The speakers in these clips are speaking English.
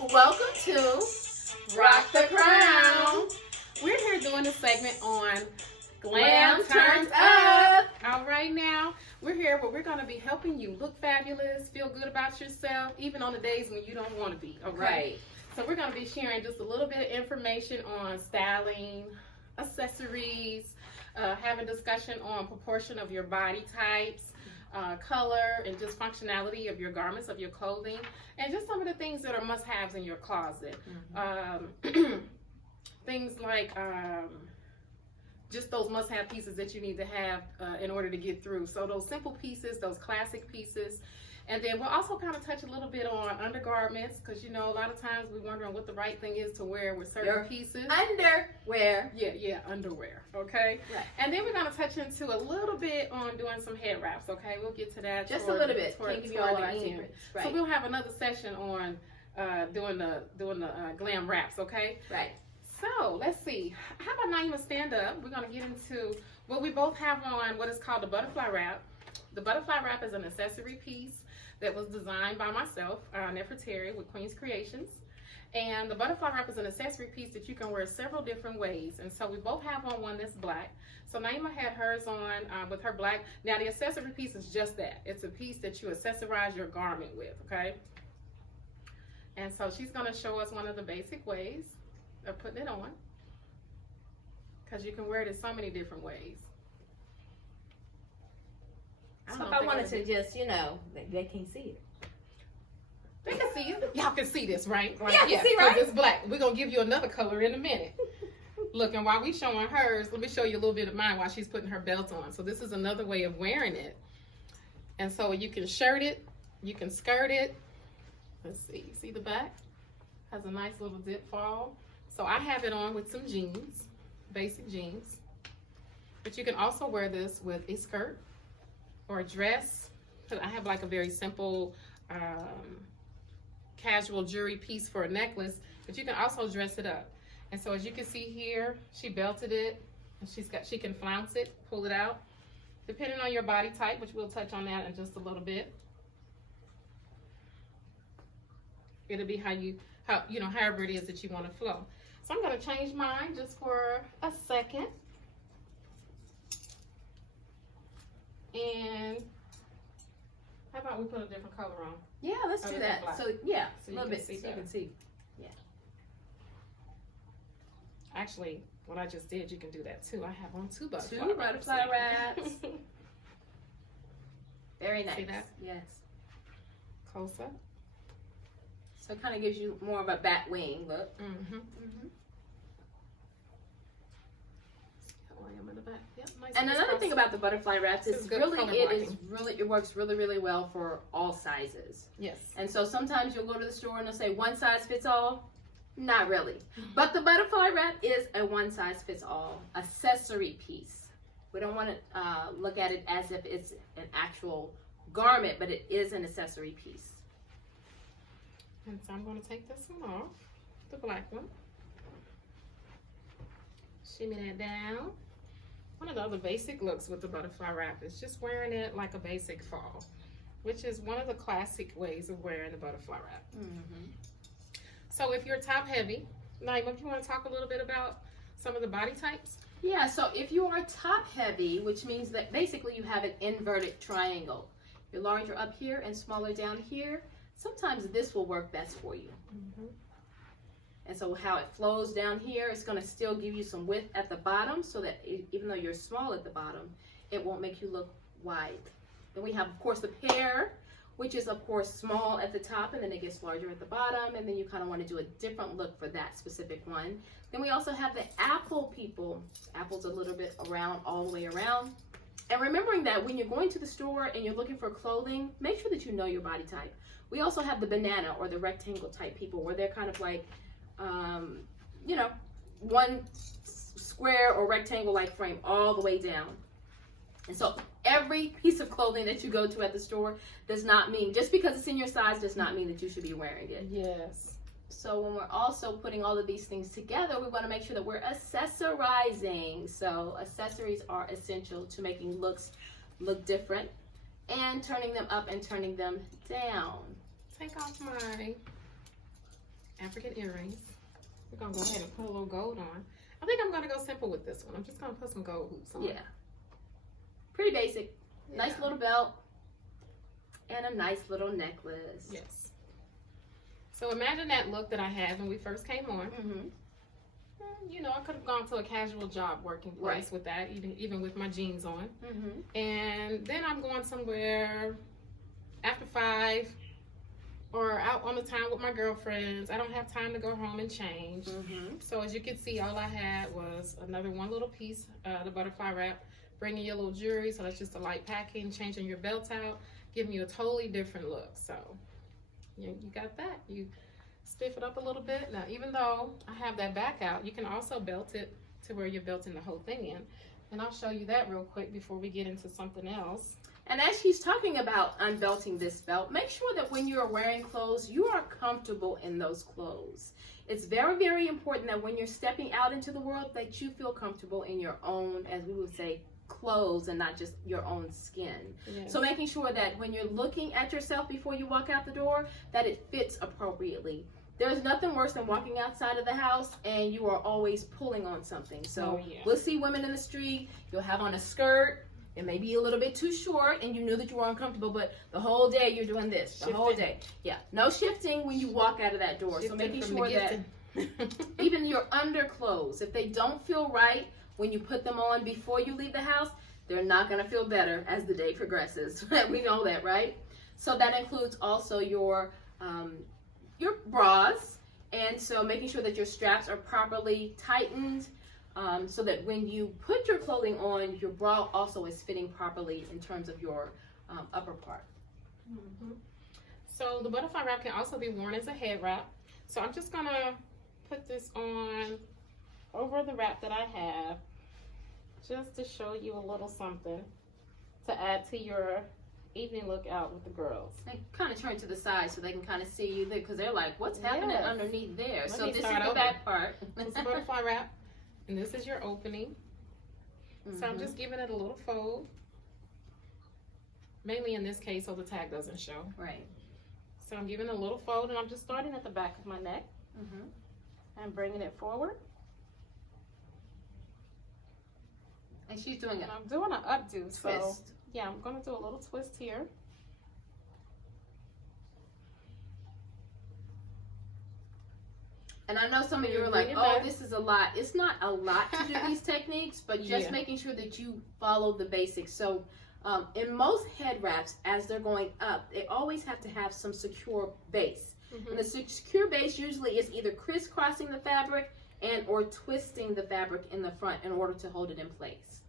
Welcome to Rock the Crown. We're here doing a segment on Glam Turnt Up. All right, now we're here where we're going to be helping you look fabulous, feel good about yourself, even on the days when you don't want to be. Okay. Right. So we're going to be sharing just a little bit of information on styling, accessories, having discussion on proportion of your body types, color, and just functionality of your garments, of your clothing, and just some of the things that are must-haves in your closet. Things like just those must-have pieces that you need to have in order to get through. So those simple pieces, those classic pieces. And then we'll also kind of touch a little bit on undergarments, because you know a lot of times we're wondering what the right thing is to wear with certain pieces. Underwear. Yeah, underwear. Okay. Right. And then we're gonna touch into a little bit on doing some head wraps. Okay, we'll get to that. Just a little bit. Can't give you all our secrets. Right. So we'll have another session on doing the glam wraps. Okay. Right. So let's see. How about Naima stand up? We're gonna get into what we both have on, what is called the butterfly wrap. The butterfly wrap is an accessory piece that was designed by myself, Nefertari, with Queen's Creations. And the butterfly wrap is an accessory piece that you can wear several different ways. And so we both have on one that's black. So Naima had hers on with her black. Now the accessory piece is just that. It's a piece that you accessorize your garment with, okay? And so she's gonna show us one of the basic ways of putting it on, because you can wear it in so many different ways. So if I wanted to just, they can't see it. They can see it. Y'all can see this, right? Yeah, you see, right? It's black. We're going to give you another color in a minute. Look, and while we're showing hers, let me show you a little bit of mine while she's putting her belt on. So this is another way of wearing it. And so you can shirt it. You can skirt it. Let's see. See the back? Has a nice little dip fall. So I have it on with some jeans, basic jeans. But you can also wear this with a skirt or a dress. I have like a very simple casual jewelry piece for a necklace, but you can also dress it up. And so as you can see here, she belted it, and she can flounce it, pull it out, depending on your body type, which we'll touch on that in just a little bit. It'll be however it is that you want to flow. So I'm going to change mine just for a second. And how about we put a different color on? Yeah, let's do that. So yeah, so a little bit so you can see. Yeah. Actually, what I just did, you can do that too. I have on two butterfly wraps. Very nice. See that? Yes. Close up. So it kind of gives you more of a bat wing look. Nice. And another thing about the butterfly wraps is it works really well for all sizes. Yes. And so sometimes you'll go to the store and they'll say one size fits all. Not really. But the butterfly wrap is a one size fits all accessory piece. We don't want to look at it as if it's an actual garment, but it is an accessory piece. And so I'm going to take this one off, the black one. Shimmy that down. One of the other basic looks with the butterfly wrap is just wearing it like a basic fall, which is one of the classic ways of wearing the butterfly wrap. So if you're top heavy, Naima, if you want to talk a little bit about some of the body types? Yeah, so if you are top heavy, which means that basically you have an inverted triangle. You're larger up here and smaller down here. Sometimes this will work best for you. And so how it flows down here, it's going to still give you some width at the bottom, so that even though you're small at the bottom, it won't make you look wide. Then we have, of course, the pear, which is, of course, small at the top, and then it gets larger at the bottom, and then you kind of want to do a different look for that specific one. Then we also have the apple people. Apple's a little bit around, all the way around. And remembering that when you're going to the store and you're looking for clothing, make sure that you know your body type. We also have the banana or the rectangle type people, where they're kind of like, one square or rectangle like frame all the way down. And so every piece of clothing that you go to at the store does not mean, just because it's in your size, does not mean that you should be wearing it. Yes. So when we're also putting all of these things together, we want to make sure that we're accessorizing. So accessories are essential to making looks look different and turning them up and turning them down. Take off my African earrings. We're gonna go ahead and put a little gold on. I think I'm gonna go simple with this one. I'm just gonna put some gold hoops on. Yeah. Pretty basic. Yeah. Nice little belt. And a nice little necklace. Yes. So imagine that look that I had when we first came on. Mm-hmm. You know, I could have gone to a casual job working place with that, even with my jeans on. Mm-hmm. And then I'm going somewhere after 5 or out on the town with my girlfriends. I don't have time to go home and change. Mm-hmm. So as you can see, all I had was another one little piece, the butterfly wrap, bringing your little jewelry. So that's just a light packing, changing your belt out, giving you a totally different look. So you got that. You stiff it up a little bit. Now, even though I have that back out, you can also belt it to where you're belting the whole thing in. And I'll show you that real quick before we get into something else. And as she's talking about unbelting this belt, make sure that when you're wearing clothes, you are comfortable in those clothes. It's very, very important that when you're stepping out into the world, that you feel comfortable in your own, as we would say, clothes and not just your own skin. Yes. So making sure that when you're looking at yourself before you walk out the door, that it fits appropriately. There's nothing worse than walking outside of the house and you are always pulling on something. So we'll see women in the street, you'll have on a skirt, it may be a little bit too short and you knew that you were uncomfortable, but the whole day you're doing this, the whole day. Yeah, no shifting when you walk out of that door. So making sure that even your underclothes, if they don't feel right when you put them on before you leave the house, they're not going to feel better as the day progresses. We know that, right? So that includes also your bras, and so making sure that your straps are properly tightened, so that when you put your clothing on, your bra also is fitting properly in terms of your upper part. Mm-hmm. So the butterfly wrap can also be worn as a head wrap. So I'm just gonna put this on over the wrap that I have, just to show you a little something to add to your evening look out with the girls. They kind of turn to the side so they can kind of see you there, because they're like, what's happening underneath there? Let so me this is start the over. back part. It's a butterfly wrap, and this is your opening. So I'm just giving it a little fold, mainly in this case so the tag doesn't show. Right. So I'm giving a little fold, and I'm just starting at the back of my neck and bringing it forward. And she's doing it. And I'm doing an updo. Twist. So yeah, I'm going to do a little twist here. And I know some of you are like, oh, this is a lot. It's not a lot to do these techniques, but just making sure that you follow the basics. So in most head wraps, as they're going up, they always have to have some secure base. And the secure base usually is either crisscrossing the fabric and or twisting the fabric in the front in order to hold it in place.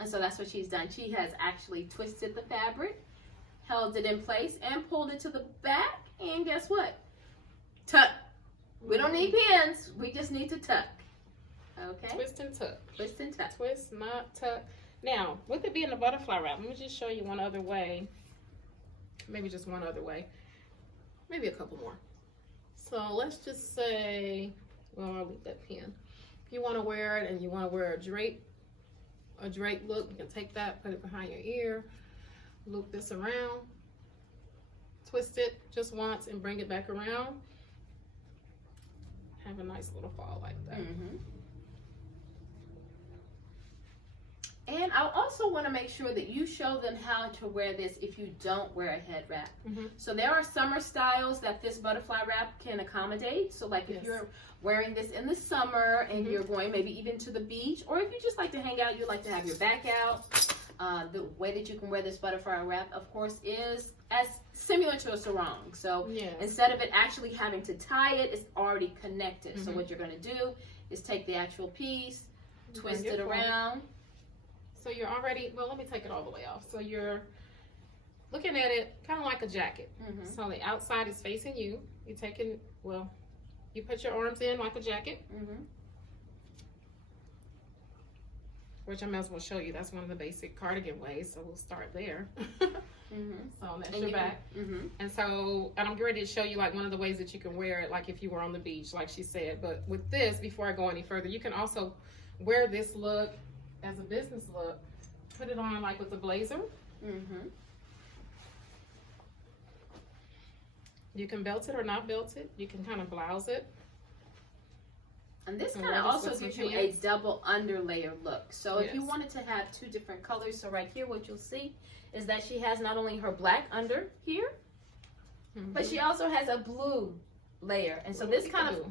And so that's what she's done. She has actually twisted the fabric, held it in place, and pulled it to the back. And guess what? Tuck. We don't need pins. We just need to tuck. Okay? Twist and tuck. Twist and tuck. Twist, not tuck. Now, with it being a butterfly wrap, let me just show you one other way. Maybe just one other way. Maybe a couple more. So let's just say, well, I'll leave that pin. If you want to wear it and you want to wear a drape look, you can take that, put it behind your ear, loop this around, twist it just once and bring it back around. Have a nice little fall like that. And I also want to make sure that you show them how to wear this if you don't wear a head wrap. So there are summer styles that this butterfly wrap can accommodate. So like if you're wearing this in the summer and you're going maybe even to the beach, or if you just like to hang out, you like to have your back out, the way that you can wear this butterfly wrap, of course, is as similar to a sarong. So instead of it actually having to tie it, it's already connected. So what you're going to do is take the actual piece, twist it around. So you're already, well, let me take it all the way off. So you're looking at it kind of like a jacket. So the outside is facing you. You're taking, well, you put your arms in like a jacket. Which I might as well show you. That's one of the basic cardigan ways. So we'll start there. So that's your back. And so, and I'm getting ready to show you like one of the ways that you can wear it, like if you were on the beach, like she said. But with this, before I go any further, you can also wear this look as a business look. Put it on like with a blazer. You can belt it or not belt it. You can kind of blouse it. And this And kind wear of this also with gives some you a pants. double underlayer look. So if you Yes. wanted to have two different colors, so right here what you'll see is that she has not only her black under here, but she also has a blue layer. And so this kind of,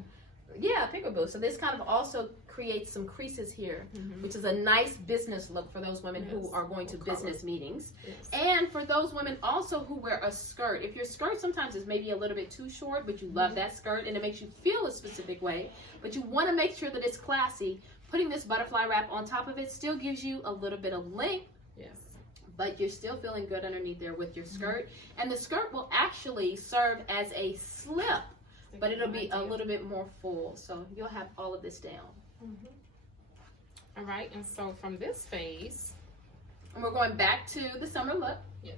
yeah, peekaboo. So this kind of also creates some creases here, which is a nice business look for those women who Yes. are going to Color. business meetings. Yes. And for those women also who wear a skirt. If your skirt sometimes is maybe a little bit too short, but you love that skirt and it makes you feel a specific way, but you want to make sure that it's classy, putting this butterfly wrap on top of it still gives you a little bit of length, Yes. but you're still feeling good underneath there with your skirt. And the skirt will actually serve as a slip, but it'll be a little bit more full. So you'll have all of this down. All right, and so from this phase, And we're going back to the summer look. yes.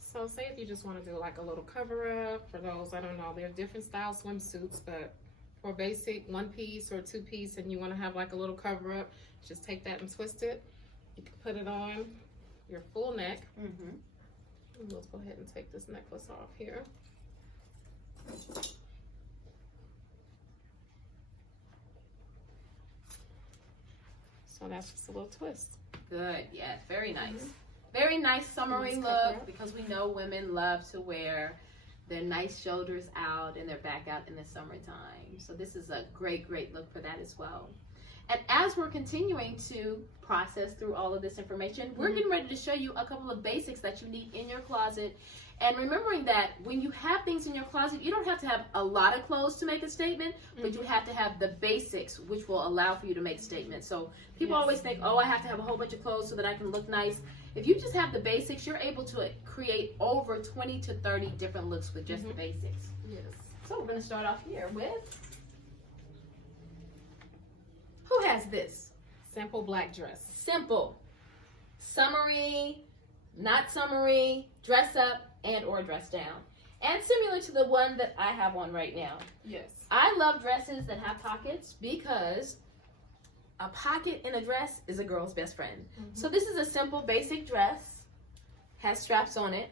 So say if you just want to do like a little cover up for those, I don't know, there are different style swimsuits, but for basic one piece or two piece and you want to have like a little cover up, just take that and twist it. You can put it on your full neck. And let's go ahead and take this necklace off here. So that's just a little twist. Good, yeah, very nice. Very nice summery Nice look cover. because we know women love to wear their nice shoulders out and their back out in the summertime. So this is a great, great look for that as well. And as we're continuing to process through all of this information, we're getting ready to show you a couple of basics that you need in your closet. And remembering that when you have things in your closet, you don't have to have a lot of clothes to make a statement, but you have to have the basics, which will allow for you to make statements. So people always think, oh, I have to have a whole bunch of clothes so that I can look nice. If you just have the basics, you're able to create over 20 to 30 different looks with just the basics. Yes. So we're going to start off here with, who has this? Simple black dress. Simple, summery, not summery, dress up and or dress down. And similar to the one that I have on right now. Yes. I love dresses that have pockets because a pocket in a dress is a girl's best friend. So this is a simple basic dress, has straps on it,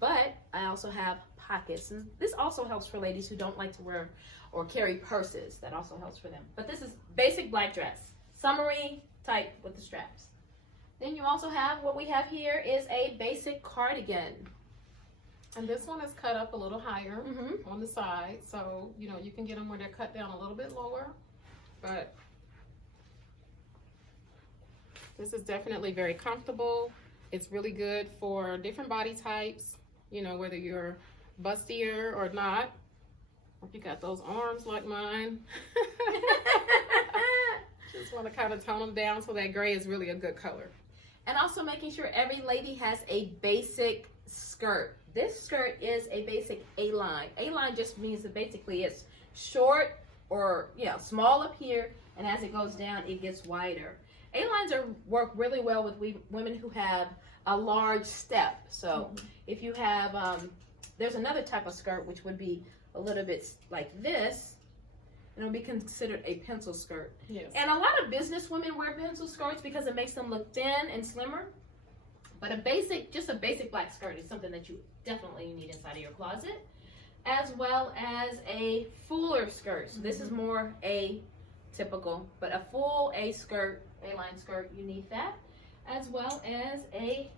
but I also have pockets. And this also helps for ladies who don't like to wear or carry purses. That also helps for them. But this is basic black dress, summery type with the straps. Then you also have, what we have here is a basic cardigan. And this one is cut up a little higher on the side. So, you know, you can get them where they're cut down a little bit lower. But this is definitely very comfortable. It's really good for different body types, you know, whether you're bustier or not. If you got those arms like mine. Just want to kind of tone them down so that gray is really a good color. And also making sure every lady has a basic skirt. This skirt is a basic A-line. A-line just means that basically it's short or, you know, small up here, and as it goes down, it gets wider. A-lines work really well with women who have a large step. So if you have, there's another type of skirt which would be a little bit like this, and it'll be considered a pencil skirt. Yes. And a lot of business women wear pencil skirts because it makes them look thin and slimmer. But just a basic black skirt is something that you definitely need inside of your closet, as well as a fuller skirt. So this is more a typical, but a full A skirt, A-line skirt, you need that, as well as a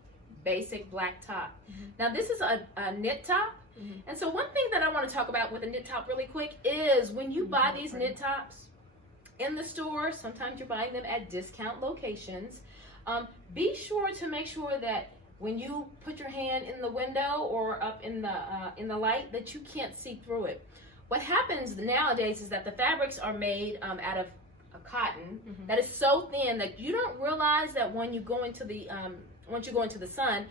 basic black top. Now this is a knit top. And so one thing that I want to talk about with a knit top really quick is when you buy these knit tops in the store, sometimes you're buying them at discount locations. Be sure to make sure that when you put your hand in the window or up in the light that you can't see through it. What happens nowadays is that the fabrics are made out of a cotton that is so thin that you don't realize that when you go into the once you go into the sun,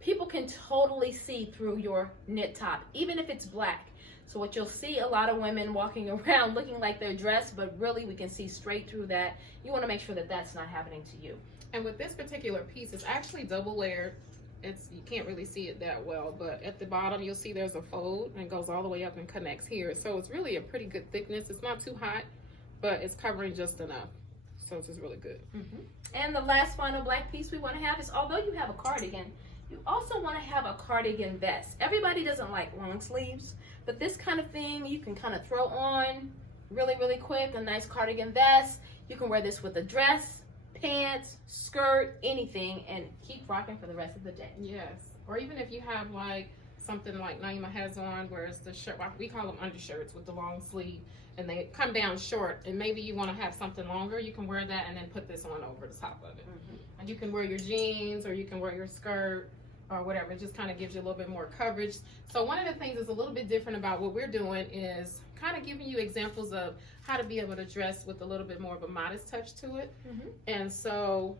people can totally see through your knit top, even if it's black. So what you'll see a lot of women walking around looking like they're dressed, but really we can see straight through that. You want to make sure that that's not happening to you. And with this particular piece, it's actually double layered. You can't really see it that well, but at the bottom you'll see there's a fold and it goes all the way up and connects here. So it's really a pretty good thickness. It's not too hot, but it's covering just enough. So it's just really good. And the last final black piece we want to have is, although you have a cardigan, You also want to have a cardigan vest. Everybody doesn't like long sleeves, but this kind of thing you can kind of throw on really, really quick, a nice cardigan vest. You can wear this with a dress, pants, skirt, anything, and keep rocking for the rest of the day. Yes. Or even if you have like something like Naima has on, where it's the shirt, we call them undershirts with the long sleeve, and they come down short, and maybe you want to have something longer, you can wear that and then put this on over the top of it. And you can wear your jeans, or you can wear your skirt, or whatever. It just kind of gives you a little bit more coverage. So one of the things that's a little bit different about what we're doing is kind of giving you examples of how to be able to dress with a little bit more of a modest touch to it. And so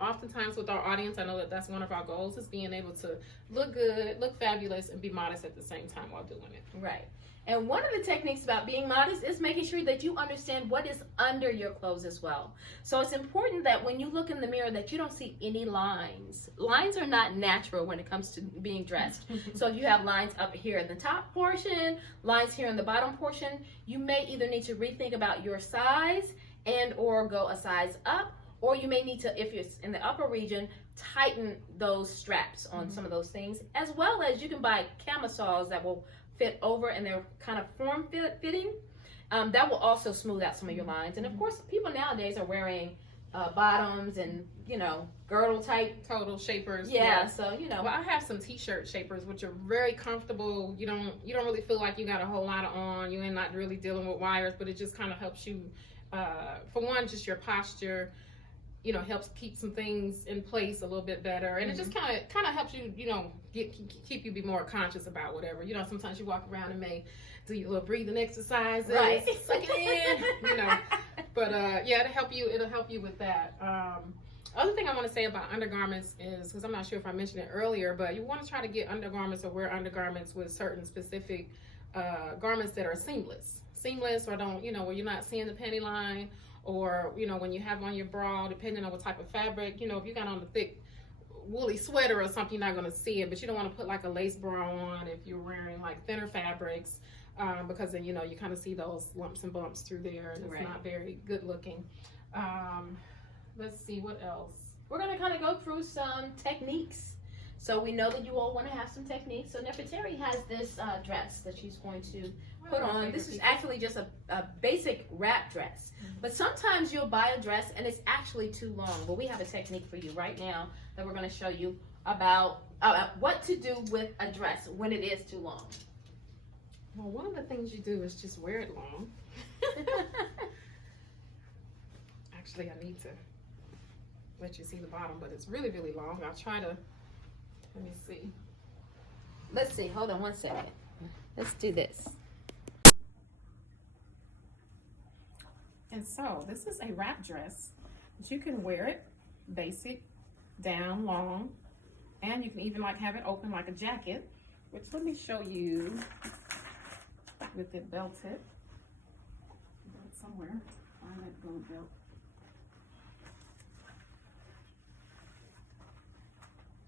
oftentimes with our audience, I know that that's one of our goals, is being able to look good, look fabulous, and be modest at the same time while doing it. Right. And one of the techniques about being modest is making sure that you understand what is under your clothes as well. So it's important that when you look in the mirror that you don't see any lines. Lines are not natural when it comes to being dressed. So if you have lines up here in the top portion, lines here in the bottom portion, you may either need to rethink about your size and or go a size up, or you may need to, if you're in the upper region, tighten those straps on some of those things, as well as you can buy camisoles that will fit over and they're kind of form-fitting. That will also smooth out some of your lines. And of course, people nowadays are wearing bottoms and, you know, girdle type. Total shapers. Yeah, so, you know. Well, I have some t-shirt shapers, which are very comfortable. You don't really feel like you got a whole lot on. You're not really dealing with wires, but it just kind of helps you, for one, just your posture, you know, helps keep some things in place a little bit better, and it just kind of helps you, you know, keep you be more conscious about whatever. You know, sometimes you walk around and may do your little breathing exercises, right? Suck it in, you know. But yeah, it'll help you with that. Other thing I want to say about undergarments is, because I'm not sure if I mentioned it earlier, but you want to try to get undergarments or wear undergarments with certain specific garments that are seamless, or don't, you know, where you're not seeing the panty line. Or, you know, when you have on your bra, depending on what type of fabric, you know, if you got on a thick woolly sweater or something, you're not going to see it. But you don't want to put like a lace bra on if you're wearing like thinner fabrics, because then, you know, you kind of see those lumps and bumps through there, and it's not very good looking. Let's see, what else? We're going to kind of go through some techniques. So we know that you all want to have some techniques. So Nefertari has this dress that she's going to put on. This is actually just a basic wrap dress. But sometimes you'll buy a dress and it's actually too long. But we have a technique for you right now that we're going to show you about what to do with a dress when it is too long. Well, one of the things you do is just wear it long. Actually, I need to let you see the bottom, but it's really, really long. I'll try to, let me see. Let's see, hold on one second. Let's do this. And so this is a wrap dress, but you can wear it basic, down, long, and you can even like have it open like a jacket, which let me show you with it belted. Somewhere, find that gold belt.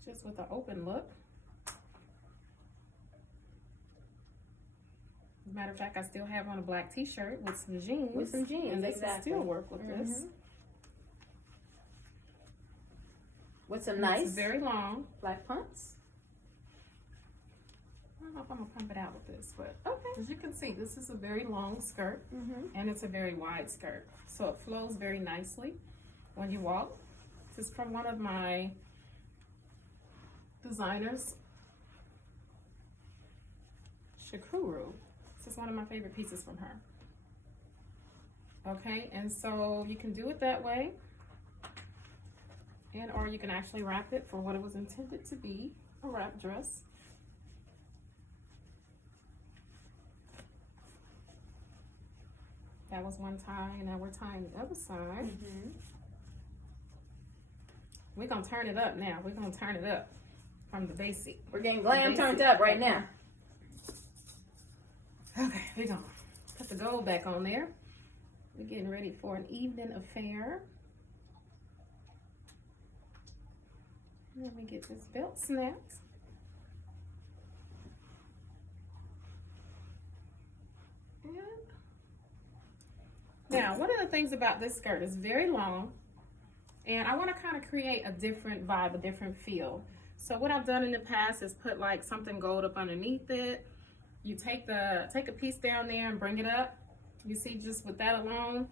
Just with an open look. As a matter of fact, I still have on a black t-shirt with some jeans. And they can still work with this. With some nice, very long black pumps. I don't know if I'm gonna pump it out with this, but okay. As you can see, this is a very long skirt, and it's a very wide skirt. So it flows very nicely when you walk. This is from one of my designers, Shakuru. This is one of my favorite pieces from her. Okay, and so you can do it that way, and or you can actually wrap it for what it was intended to be, a wrap dress. That was one tie, and now we're tying the other side. We're gonna turn it up now. We're gonna turn it up from the basic. We're getting glam turned up right now. Okay, we're gonna put the gold back on there. We're getting ready for an evening affair. Let me get this belt snapped. And now, one of the things about this skirt is very long, and I want to kind of create a different vibe, a different feel. So what I've done in the past is put like something gold up underneath it. You take a piece down there and bring it up. You see, just with that alone,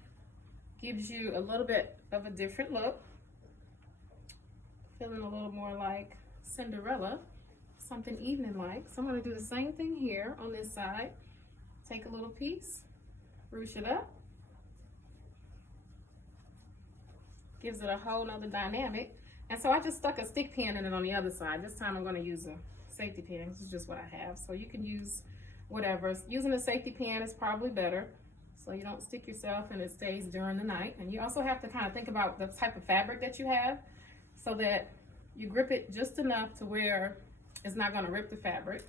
gives you a little bit of a different look. Feeling a little more like Cinderella, something evening-like. So I'm gonna do the same thing here on this side. Take a little piece, ruche it up. Gives it a whole nother dynamic. And so I just stuck a stick pin in it on the other side. This time I'm gonna use a safety pin. This is just what I have. So you can use whatever. Using a safety pin is probably better, so you don't stick yourself and it stays during the night. And you also have to kind of think about the type of fabric that you have, so that you grip it just enough to where it's not gonna rip the fabric.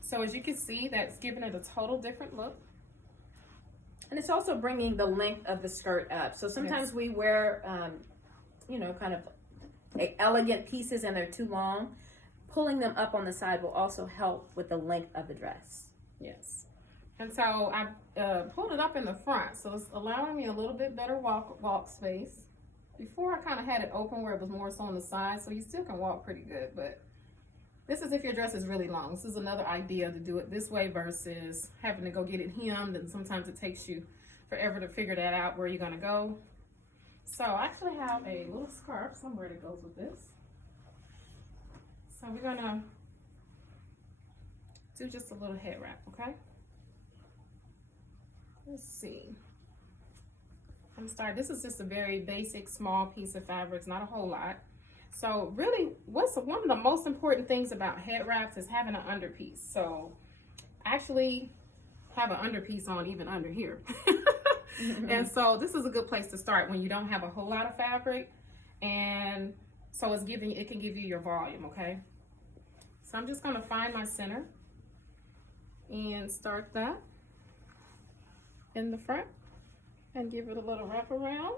So as you can see, that's giving it a total different look. And it's also bringing the length of the skirt up. So sometimes Yes. we wear, you know, kind of elegant pieces and they're too long. Pulling them up on the side will also help with the length of the dress. Yes. And so I pulled it up in the front, so it's allowing me a little bit better walk space. Before I kind of had it open where it was more so on the side, so you still can walk pretty good, but this is if your dress is really long. This is another idea to do it this way versus having to go get it hemmed, and sometimes it takes you forever to figure that out where you're gonna go. So I actually have a little scarf somewhere that goes with this. So we're gonna do just a little head wrap, okay? Let's see. I'm sorry, this is just a very basic small piece of fabric, it's not a whole lot. So really, what's one of the most important things about head wraps is having an underpiece. So I actually have an underpiece on even under here. And so this is a good place to start when you don't have a whole lot of fabric, and so it can give you your volume, okay? So I'm just gonna find my center and start that in the front and give it a little wrap around.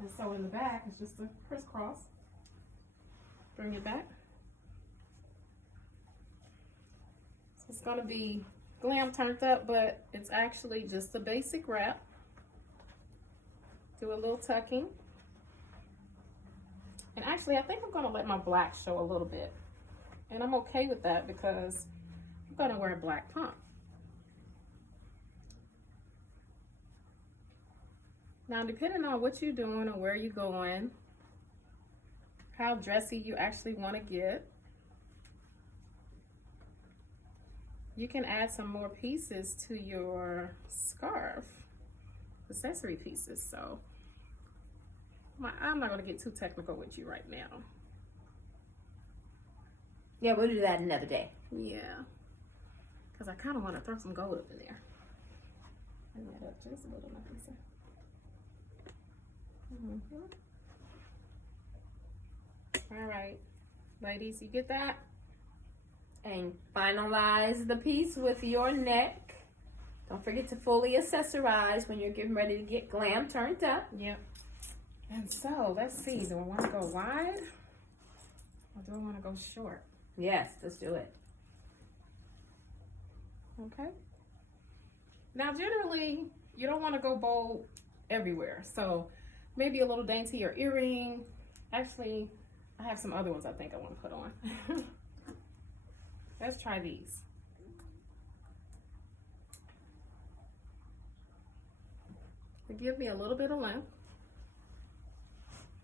And so in the back, it's just a crisscross. Bring it back. So it's gonna be glam turned up, but it's actually just a basic wrap. Do a little tucking. And actually, I think I'm gonna let my black show a little bit. And I'm okay with that because I'm gonna wear a black pump. Now, depending on what you're doing or where you're going, how dressy you actually want to get, you can add some more pieces to your scarf, accessory pieces. So I'm not going to get too technical with you right now. Yeah, we'll do that another day. Yeah, because I kind of want to throw some gold up in there. Bring that up just a little, Lisa. All right, ladies, you get that? And finalize the piece with your neck. Don't forget to fully accessorize when you're getting ready to get glam turned up. Yep. And so, let's see. Do I want to go wide or do I want to go short? Yes, let's do it. Okay. Now, generally, you don't want to go bold everywhere. So, maybe a little dainty or earring. Actually, I have some other ones I think I want to put on. Let's try these. They give me a little bit of length,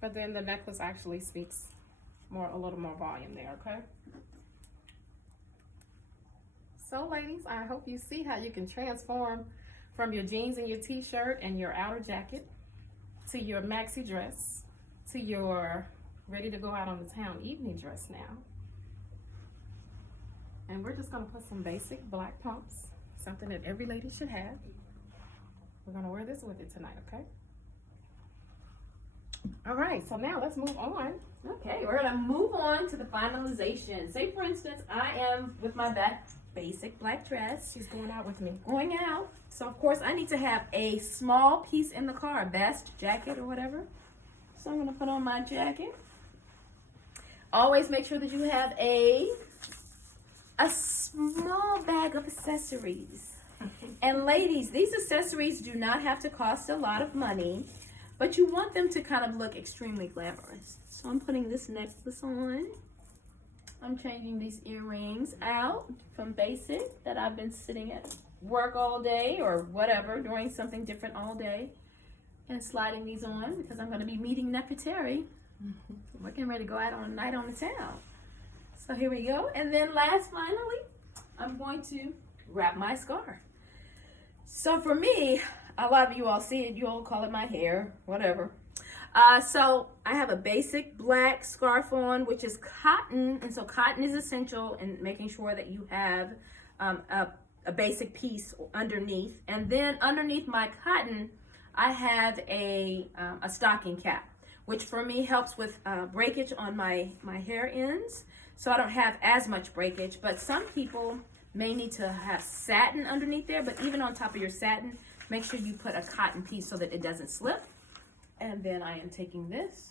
but then the necklace actually speaks a little more volume there, okay? So ladies, I hope you see how you can transform from your jeans and your t-shirt and your outer jacket to your maxi dress to your ready to go out on the town evening dress now. And we're just gonna put some basic black pumps, something that every lady should have. We're gonna wear this with it tonight, okay? All right, so now let's move on. Okay, we're gonna move on to the finalization. Say for instance, I am with my basic black dress. She's going out with me. Going out. So of course I need to have a small piece in the car, vest, jacket, or whatever. So I'm gonna put on my jacket. Always make sure that you have a small bag of accessories. And ladies, these accessories do not have to cost a lot of money. but you want them to kind of look extremely glamorous. So I'm putting this necklace on. I'm changing these earrings out from basic that I've been sitting at work all day or whatever, doing something different all day, and sliding these on because I'm going to be meeting Nefertari. We're getting ready to go out on a night on the town. So here we go. And then finally, I'm going to wrap my scarf. So for me, a lot of you all see it. You all call it my hair, whatever. So I have a basic black scarf on, which is cotton. And so cotton is essential in making sure that you have a basic piece underneath. And then underneath my cotton, I have a stocking cap, which for me helps with breakage on my hair ends. So I don't have as much breakage, but some people may need to have satin underneath there, but even on top of your satin, make sure you put a cotton piece so that it doesn't slip. And then I am taking this,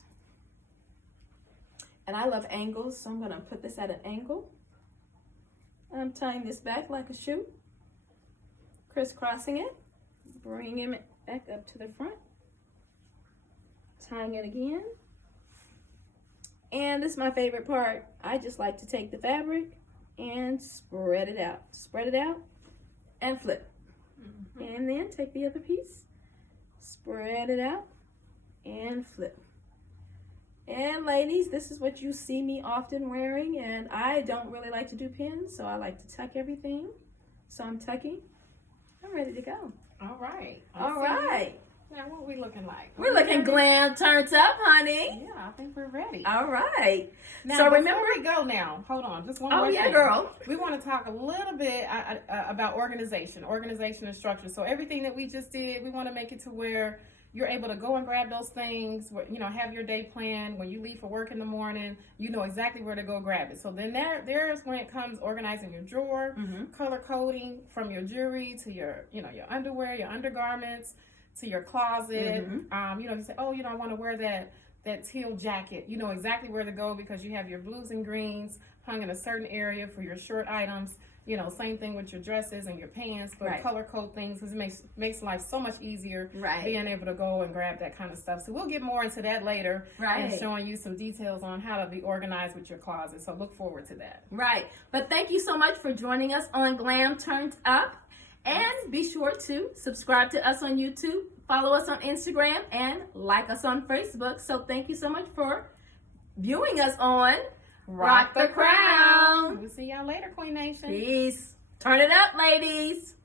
and I love angles, so I'm gonna put this at an angle. And I'm tying this back like a shoe, crisscrossing it, bringing it back up to the front, tying it again. And this is my favorite part. I just like to take the fabric and spread it out. Spread it out and flip. Mm-hmm. And then take the other piece, spread it out and flip. And ladies, this is what you see me often wearing, and I don't really like to do pins, so I like to tuck everything. So I'm tucking. I'm ready to go. All right. All right. Now, what are we looking like? We're looking glam turned up, honey. Yeah, I think we're ready. All right. Now, So before remember, we go now, hold on, just one oh more yeah, thing. girl. We want to talk a little bit about organization and structure. So everything that we just did, we want to make it to where you're able to go and grab those things, have your day planned. When you leave for work in the morning, you know exactly where to go grab it. So then there's when it comes organizing your drawer, color coding from your jewelry to your underwear, your undergarments, to your closet. You say, I want to wear that teal jacket. You know exactly where to go because you have your blues and greens hung in a certain area for your short items. Same thing with your dresses and your pants, but Right. color code things because it makes life so much easier. Right. Being able to go and grab that kind of stuff. So we'll get more into that later. Right. And showing you some details on how to be organized with your closet. So look forward to that. Right. But thank you so much for joining us on Glam Turnt Up. And be sure to subscribe to us on YouTube, follow us on Instagram, and like us on Facebook. So thank you so much for viewing us on Rock the Crown. We'll see y'all later, Queen Nation. Peace. Turn it up, ladies.